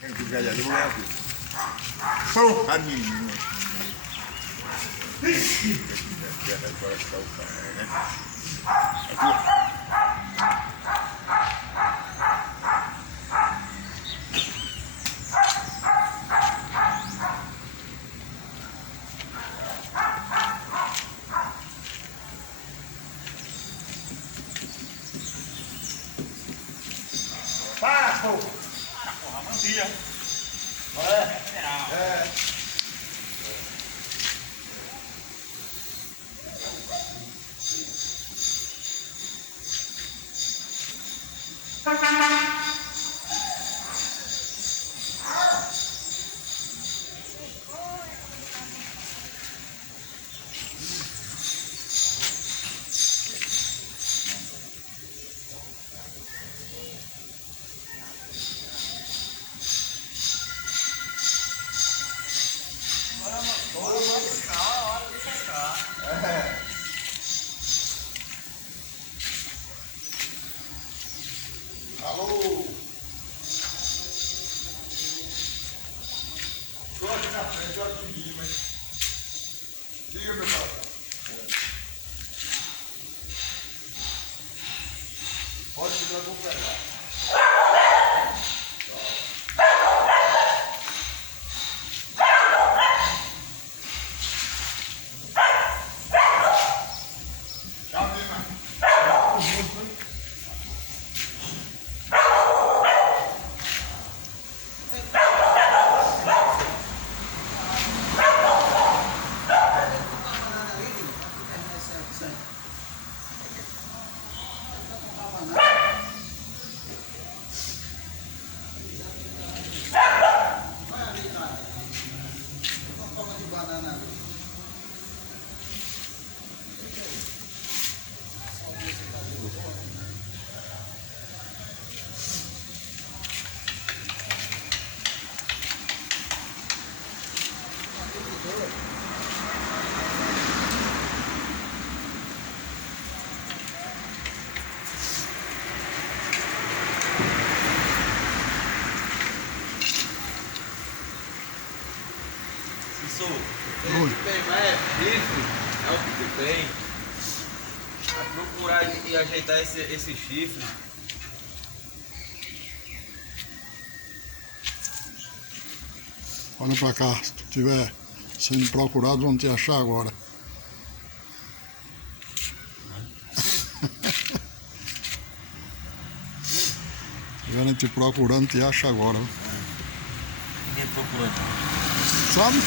Quem quiser já leva. Porra, menino. Quem quiser agora está o cara, né? Aqui. Para, pô! Porra, bom dia. É. Alô! Estou aqui na frente, eu aqui, mas... Diga, meu pai. Pode ficar com o pegar. Isso, o que tem mais é chifre, é o que tem. Vai procurar e ajeitar esse chifre. Olha pra cá, se tu estiver sendo procurado, vão te achar agora. Estiverem te procurando, te acha agora. Ninguém procura. Sabe?